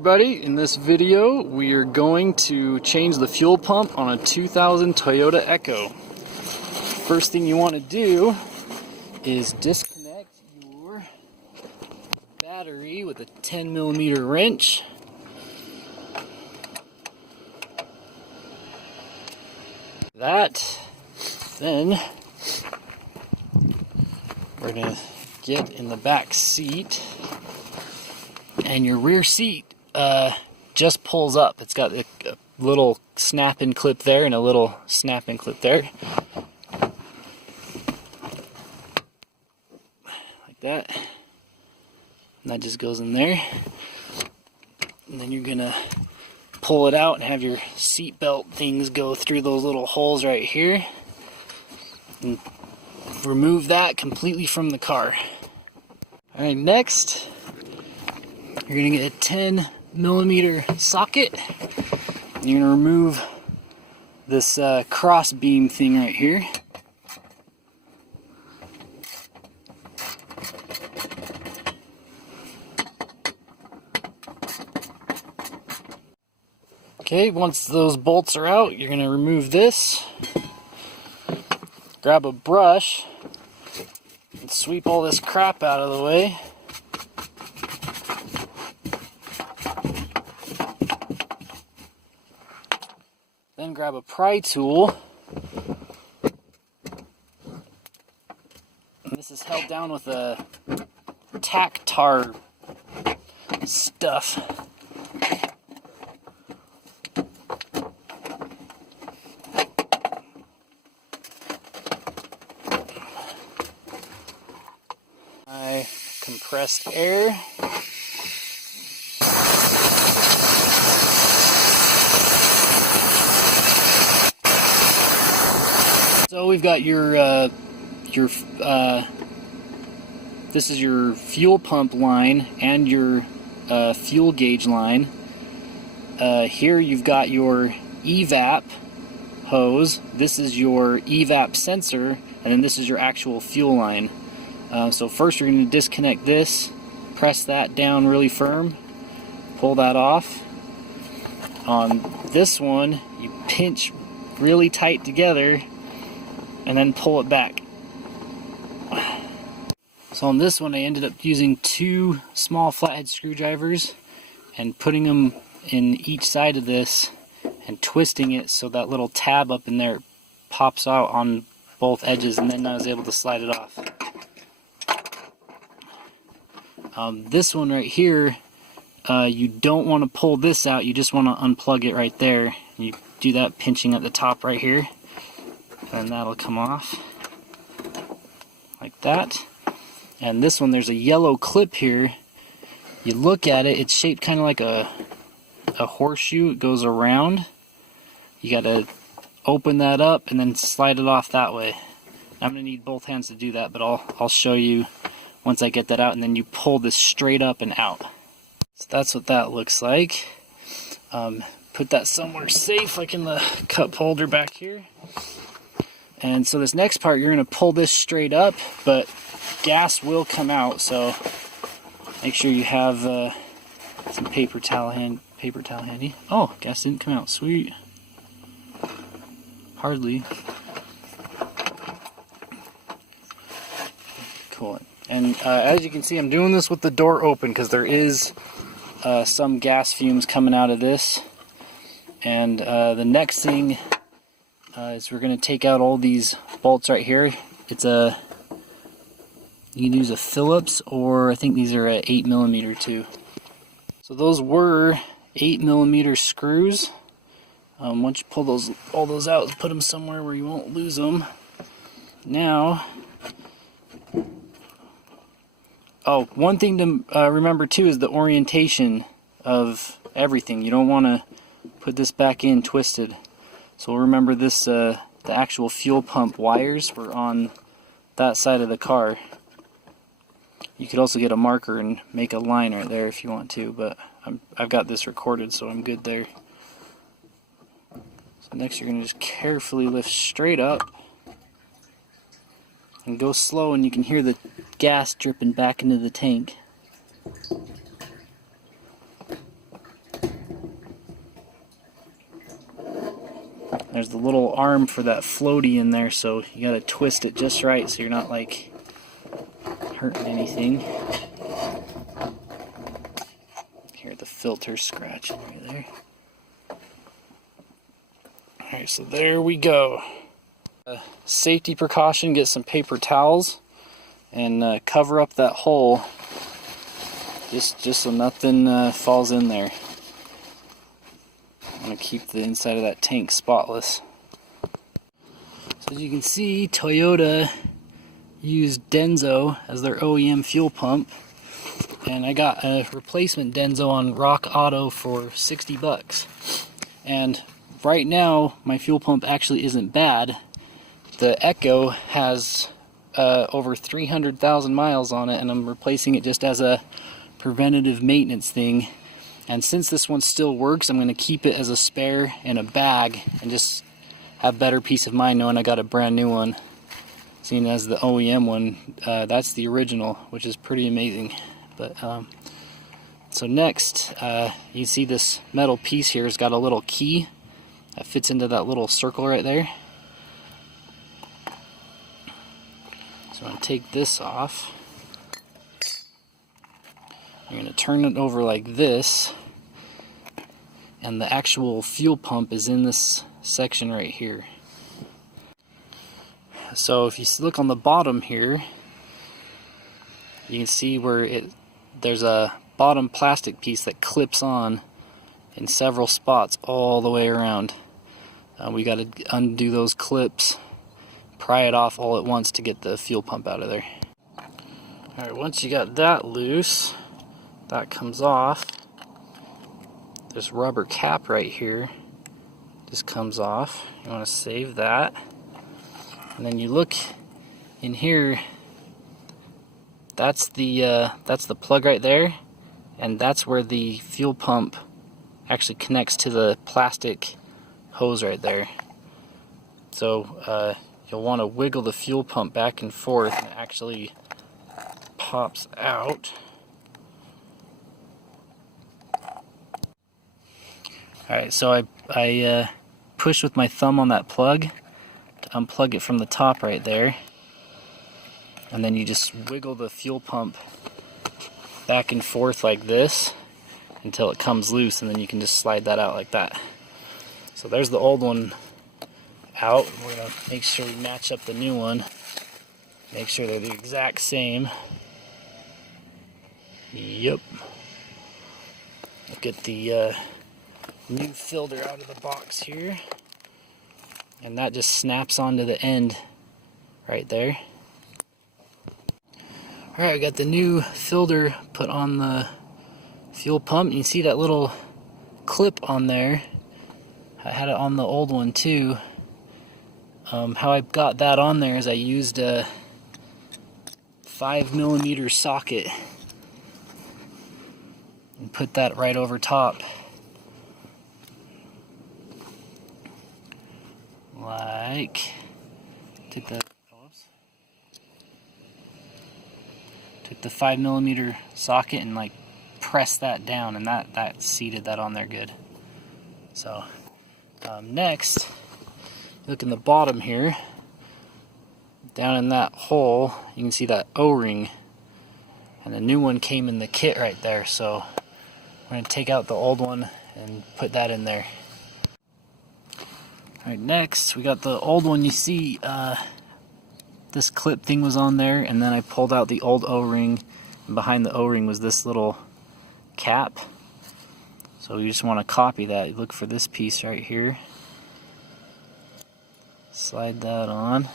everybody, in this video we are going to change the fuel pump on a 2000 Toyota Echo. First thing you want to do is disconnect your battery with a 10mm wrench. Then we're going to get in the back seat, and your rear seat just pulls up. It's got a little snap-in clip there and a little snap-in clip there. Like that. And that just goes in there. And then you're gonna pull it out and have your seat belt things go through those little holes right here. And remove that completely from the car. Alright, next you're going to get a 10mm socket. You're going to remove this cross beam thing right here. Okay, once those bolts are out, you're going to remove this. Grab a brush and sweep all this crap out of the way. Then grab a pry tool, and this is held down with a tack tar stuff. My compressed air. So we've got this is your fuel pump line and your fuel gauge line. Here you've got your evap hose. This is your evap sensor, and then this is your actual fuel line. So first you're going to disconnect this, press that down really firm, pull that off. On this one, you pinch really tight together and then pull it back. So on this one I ended up using 2 small flathead screwdrivers and putting them in each side of this and twisting it so that little tab up in there pops out on both edges, and then I was able to slide it off. This one right here, you don't want to pull this out, you just want to unplug it right there. You do that pinching at the top right here, and that'll come off like that. And this one, there's a yellow clip here. You look at it, it's shaped kind of like a horseshoe. It goes around. You got to open that up and then slide it off that way. I'm going to need both hands to do that, but I'll show you once I get that out. And then you pull this straight up and out. So that's what that looks like. Put that somewhere safe, like in the cup holder back here. And so this next part, you're going to pull this straight up, but gas will come out, so make sure you have some paper towel handy. Oh, gas didn't come out. Sweet. Hardly. Cool. And as you can see, I'm doing this with the door open because there is some gas fumes coming out of this. And the next thing is we're going to take out all these bolts right here. It's you can use a Phillips, or I think these are 8mm too. So those were 8mm screws. Once you pull all those out, put them somewhere where you won't lose them. Now, oh, one thing to remember too is the orientation of everything. You don't want to put this back in twisted. So remember this, the actual fuel pump wires were on that side of the car. You could also get a marker and make a line right there if you want to, but I've got this recorded, so I'm good there. So next you're going to just carefully lift straight up and go slow, and you can hear the gas dripping back into the tank. There's the little arm for that floaty in there, so you gotta twist it just right so you're not like hurting anything. Hear the filter scratching right there. Alright, so there we go. Safety precaution, get some paper towels and cover up that hole just so nothing falls in there. I'm going to keep the inside of that tank spotless. So as you can see, Toyota used Denso as their OEM fuel pump, and I got a replacement Denso on Rock Auto for 60 bucks. And right now my fuel pump actually isn't bad. The Echo has over 300,000 miles on it, and I'm replacing it just as a preventative maintenance thing. And since this one still works, I'm going to keep it as a spare in a bag and just have better peace of mind knowing I got a brand new one. Seeing as the OEM one, that's the original, which is pretty amazing. But so next, you see this metal piece here has got a little key that fits into that little circle right there. So I'm going to take this off. You're going to turn it over like this, and the actual fuel pump is in this section right here. So if you look on the bottom here, you can see where there's a bottom plastic piece that clips on in several spots all the way around. We got to undo those clips, pry it off all at once to get the fuel pump out of there. Alright, once you got that loose, that comes off. This rubber cap right here just comes off. You want to save that. And then you look in here, that's the plug right there, and that's where the fuel pump actually connects to the plastic hose right there. So you'll want to wiggle the fuel pump back and forth, and it actually pops out. Alright, so I push with my thumb on that plug to unplug it from the top right there, and then you just wiggle the fuel pump back and forth like this until it comes loose, and then you can just slide that out like that. So there's the old one out. We're going to make sure we match up the new one, make sure they're the exact same. Yep. Look at the new filter out of the box here, and that just snaps onto the end right there. Alright, I got the new filter put on the fuel pump. You can see that little clip on there. I had it on the old one too. How I got that on there is I used a 5mm socket and put that right over top. Like, took the 5mm socket and like pressed that down, and that seated that on there good. So next, look in the bottom here, down in that hole, you can see that O-ring, and the new one came in the kit right there. So we're going to take out the old one and put that in there. Alright, next we got the old one. You see this clip thing was on there, and then I pulled out the old O-ring, and behind the O-ring was this little cap. So you just want to copy that. You look for this piece right here, slide that on,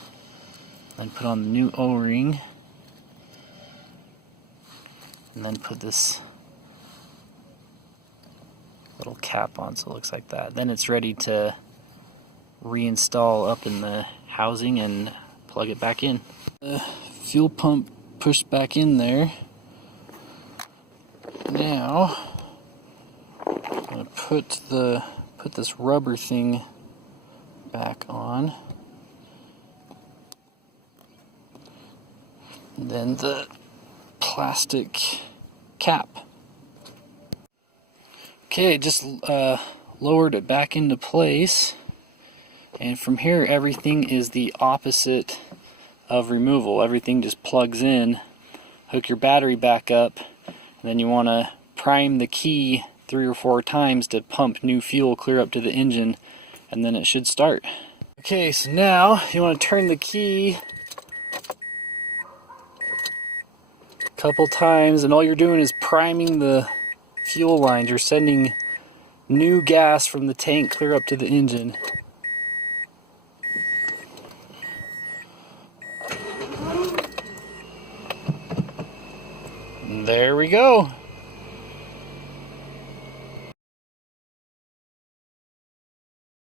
then put on the new O-ring, and then put this little cap on so it looks like that. Then it's ready to reinstall up in the housing and plug it back in. The fuel pump pushed back in there. Now I'm gonna put this rubber thing back on, and then the plastic cap. Okay, just lowered it back into place. And from here, everything is the opposite of removal. Everything just plugs in. Hook your battery back up, and then you want to prime the key 3 or 4 times to pump new fuel clear up to the engine, and then it should start. Okay, so now you want to turn the key a couple times, and all you're doing is priming the fuel lines. You're sending new gas from the tank clear up to the engine. And there we go.